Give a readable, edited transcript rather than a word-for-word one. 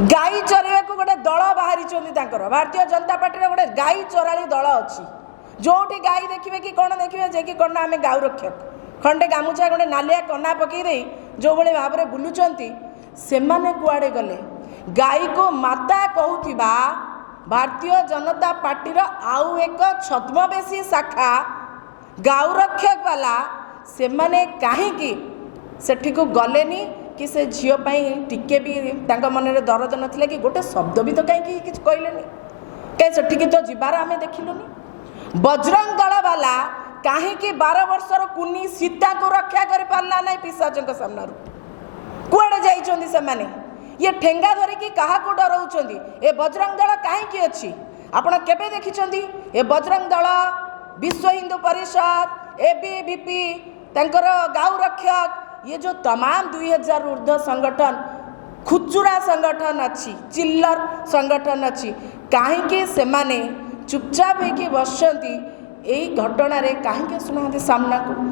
गाई चरेवा को गोटे दल बाहरी भारतीय जनता पार्टी गोटे गाई चराली दल अच्छी जो गाई देखिए कि कौन देखिए जे कि कौन आम गाऊ रक्षक खंडे गामुछा गोटे नालिया कना पकईदे जो भाई भाव में बुलूंट से कुआड़े गले गाई को माता कहूथिबा भारतीय जनता पार्टी आउ एक छद्मवेशी शाखा गाऊ रक्षक वाला से माने कहीं सेठी को गलेनी कि से झील टिके भी मन में दरद नाला कि गोटे शब्द भी तो कहीं कहलेनी कहीं सेठी तो जीवार आम देखिलुनी बजरंग दल वाला कहीं 12 वर्षर कुनी सीता को रक्षा कर पारला ना पिशाचों सामना कुआड़े जाइछन्ति से माने ये ठेंगा धरिकी क्या डराउछन्ति ए बजरंग दल कहीं अच्छी आपण केबे देखिछन्ति ए बजरंग दल विश्व हिंदू परिषद एबीवीपी तंकर गाऊ रक्षक ये जो तमाम 2000 ऊर्ध्व संगठन खुचुरा संगठन अच्छी चिल्लर संगठन अच्छी कहीं से माने चुपचाप होकर बसती यही घटना कहीं शुणा सामना को।